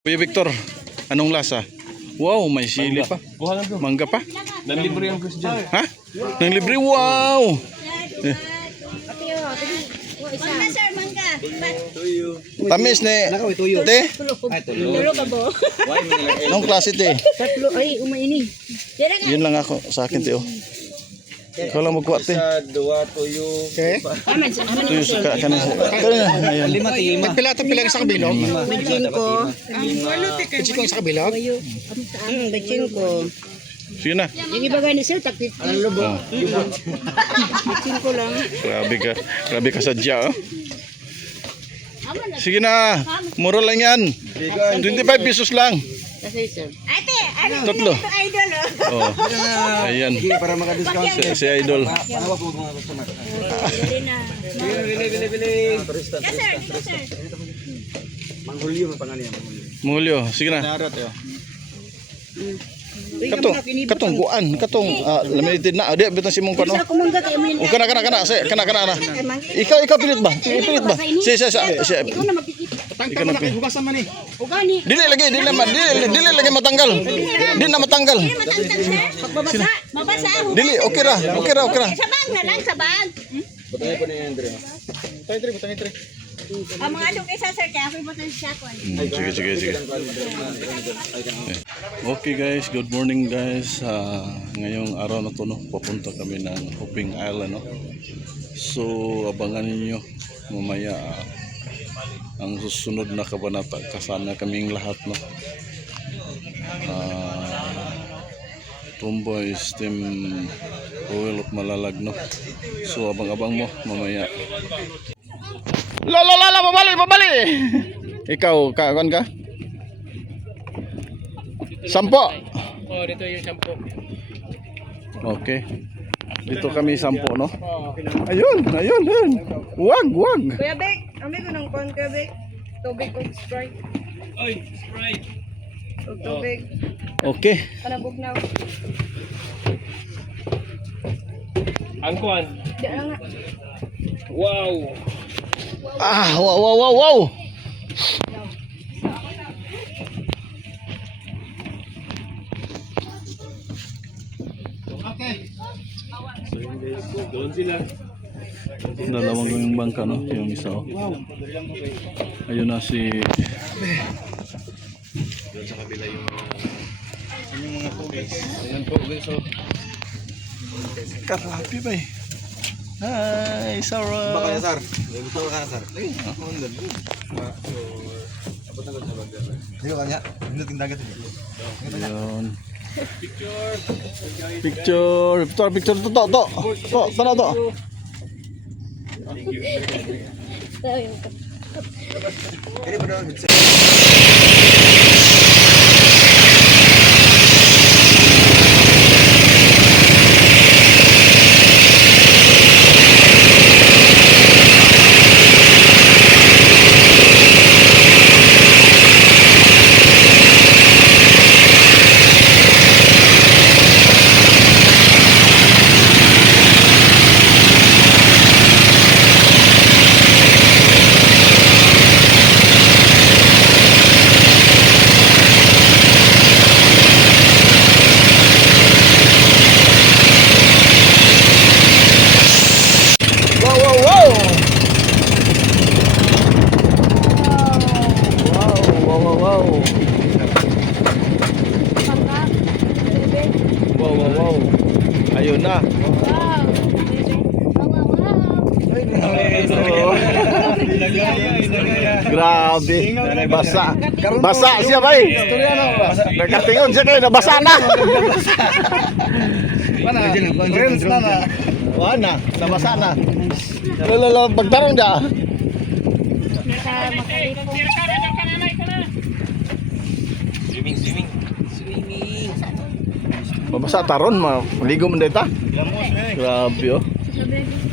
Kuya Victor, anong lasa? Wow, may sili pa. Mangga pa? Nanlibre ang Chris dyan. Ha? Nang libre, wow! Tamis ni. Te? Tulo ka bo? Anong klase te? Tatlo ay umaini. Yun lang ako sa akin te. Oh. Ikaw lang magkuha te. Dua tuyo. Tuyo suka ka na. Ayan. Lima. Pila sa kabilog? Bachin ko. Kasi kung sa kabilog? Bachin ko. Sige na. Yung iba gani sir, takit. Ano lobo? Bachin ko lang. Grabe ka sadya. Oh. Sige na. Mura lang yan. 25 pesos lang. Kasi sir. Ate, ano Tatlo. ito idol oh. Oh. Ayan. Para maka-discount. Si Idol. Panawak mo mga customer. Bili na. Bili. Yes sir, dito sir. Manghulyo ang pangalan niya. Mulyo. Sige na. Narat yo. Katong kuan. Katong limited na. Di bitan si mong kuno. Isa ko mangga kay mo. O kana na. Ikaw pilit ba? Pilit ba? Si. Ikaw na magpikit. Ikaw na pilit. Hugasan man eh. Ugani. Dili lagi matanggal. Di na matanggal. Matangtang sir. Pagbabasa. Mabasa ako. Dili, okay ra. Sa bag na lang, sa bag. Butangay po ni Andre. Butangay tre. Ang mga adong isa sir, kaya ako butang siya ko. Sige. Okay guys, good morning guys. Ngayong araw na to no, papunta kami ng Hoping Island no. So abangan niyo mamaya ang susunod na kabanata. Kasama kaming lahat no. Tomboys Team Oil of Malalag no. So abang-abang mo mamaya. Lala, mabali. Ikaw, kawan ka? Sampo. Oh, dito yung shampoo. Okay. Dito kami sampo, no? Ayun. Wag. Kuya Bek, amin ko ng kon Kuya Bek. Tubig o Sprite. Oy, Sprite. O tubig. Okay. Panabog na. Angkuan. Di lang nga. Wow. Wow. Doon sila. Dalawang yung bangka, no? Yung isa, oh. Ayun na si... Doon sa kabila yung mga tubig. Ayan po guys. Karapi ba eh? Hi, Sarah. Baka na sir. Gusto ka na sir. Abot na sa bag. Dito kanya. Hindi tindagat dito. Ayun. Picture. To. Sana to. Ini benar. Wow. Ayun na. Grabe. Basa siya ba eh? Nakatingon siya kayo, nabasa na. Wana, nabasa na. Lala, pagtarong siya. Swimming. Mabasa taron, maligo mo dito. Grabe oh.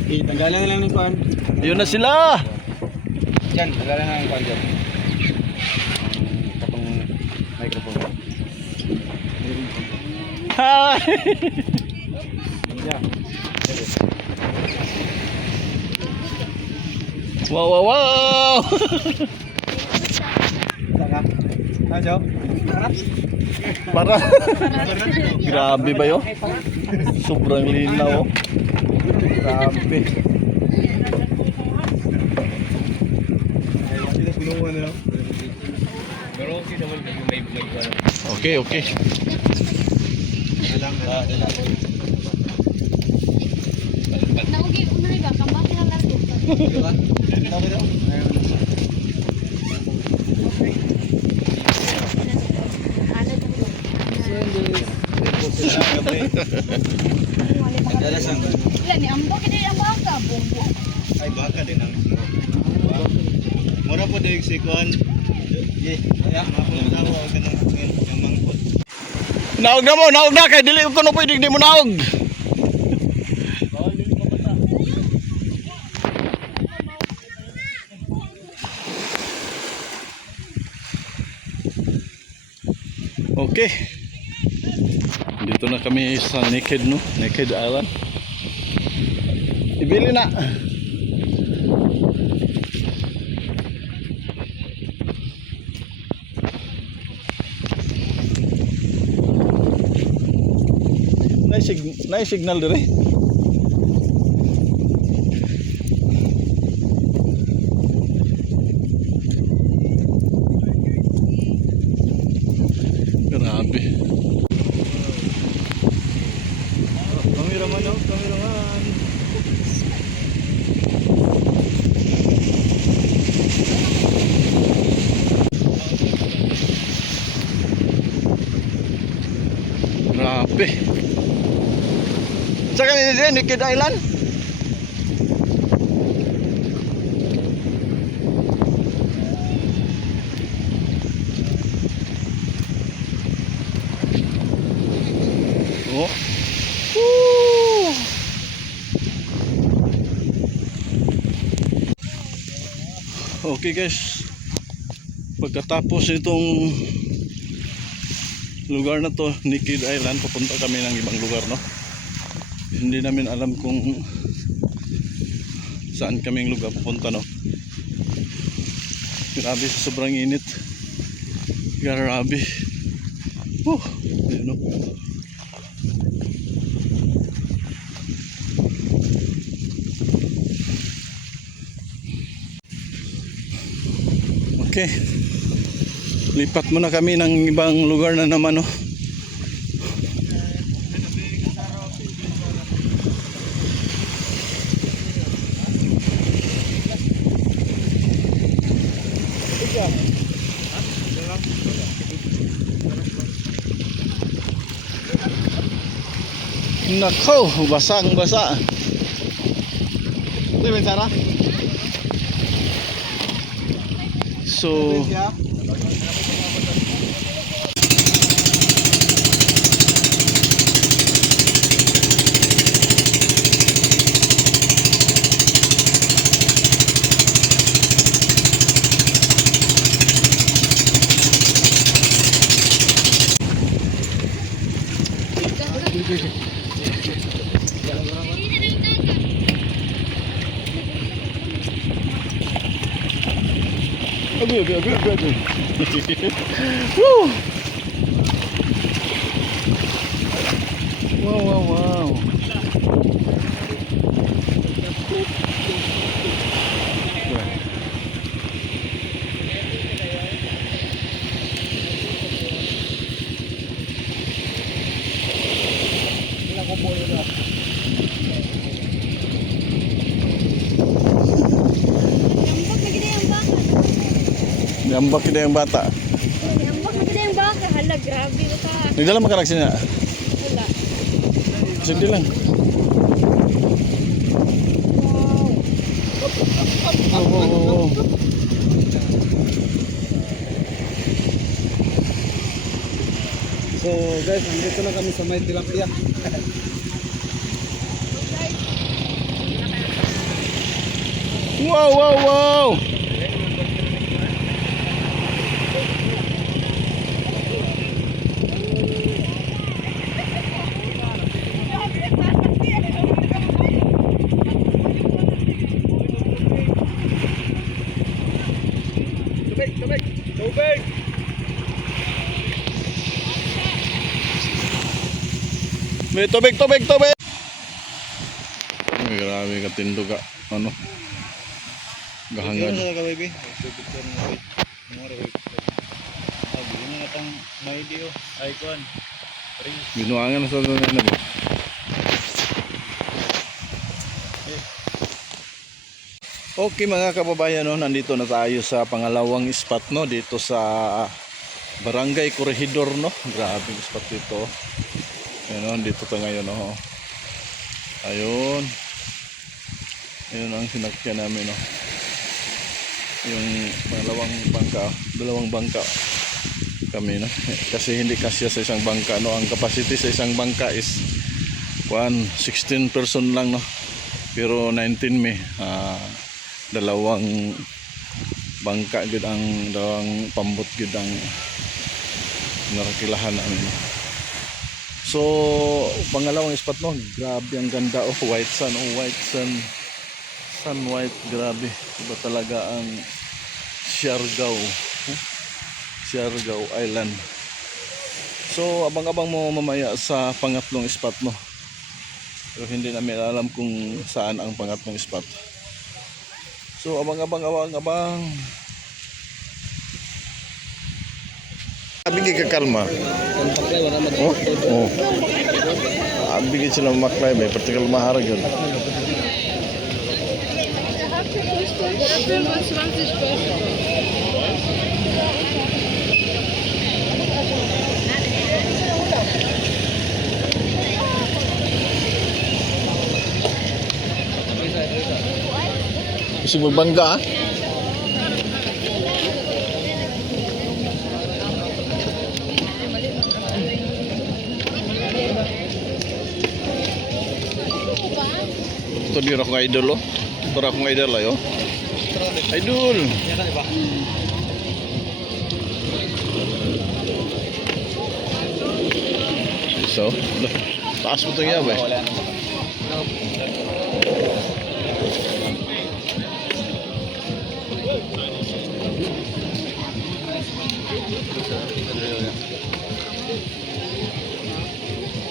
Tanggalan na lang ng kuan. Yun na sila. Yan, tanggalan na lang ng kuan dyan. Katong microphone. Hi. Wow. Para. Grabe ba yun? Sobrang linaw. Grabe. Okay, okay. Naugi, unahay ka, kambang halar. Ilan ni ambak ini ang baka, bumbu. Ay baka din ang mura po dahil si Kuan. Ya, tawa ka na yung mangkot. Naog na mo, naog na kay dili ko no pwede di mo naog. Okay. Dito na kami sa Naked, no? Naked Island. Ibili na. Nay signal dire. Grabe. Kameraman no, kameraman. Grabe. Saka ni din Naked Island. Oh. Woo! Okay guys. Pagkatapos itong lugar na to, Naked Island, papunta kami ng ibang lugar, no? Hindi namin alam kung saan kaming lugar pupunta, no? Grabe, sobrang init. Grabe. Ayun, no? Okay. Lipat muna kami ng ibang lugar na naman, no? Nako, basang-basa. Ito yung Sarah. So, Woo! Wow. Ambak na gina ang baka. Gambak kita yung bata. Ambak na gina ang baka. Hala, grabe ba ka? Nagdala makaraksin na. Wala. Sige lang. Oh. So guys, nandito na kami sa may tilapia. Wow. Tubig! May tubig, tubig, tubig! Ay, grabe katindo ka. Ano? Gahangad. Sa ka baby. Picture mo wait. Mura wait. Sabi niya nga tang may video icon. Binuangan na sa doon na ba? Okay mga kababayan, no, nandito na tayo sa pangalawang spot, no, dito sa Barangay Corregidor, no. Grabe yung spot dito. Ayun, dito tayo ngayon, no. Ayun. Ayun ang sinakyan namin, no. Yung pangalawang bangka, dalawang bangka kami, no. Kasi hindi kasya sa isang bangka, no. Ang capacity sa isang bangka is 16 person lang, no. Pero 19 may dalawang bangka gud ang dalawang pambot gud ang narakilahan namin. So pangalawang spot, no, grabe ang ganda, oh, white sun, sun white, grabe. Iba talaga ang Siargao Island. So abang-abang mo mamaya sa pangatlong spot, no. Pero hindi namin alam kung saan ang pangatlong spot. So abang-abang. Bigay ka kalma. Oh. Bigay sila maklay ba, particular maharag yun. Gusto magbangga, ah? Ito din akong idol, oh. Ito akong idol, ayo. Idol! So, taas mo ito nga ba?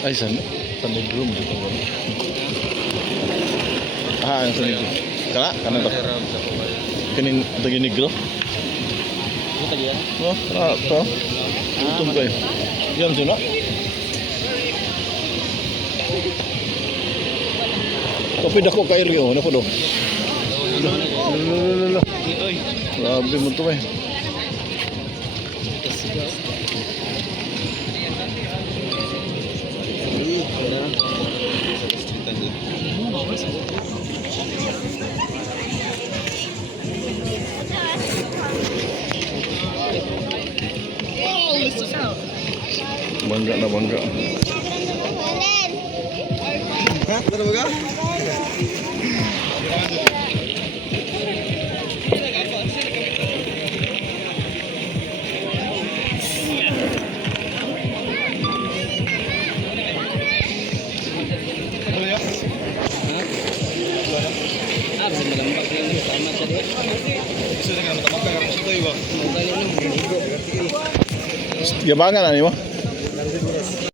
Ay, sa negro mo dito ba? Ang sa negro. Kana ba? Kanin dagi negro? Oh, to. Tutum kayo. Yan sila. Tapi dako ka iryo, na po do. Grabe mo to eh. Bangga. Hah? Talaga? Yabangan na mo?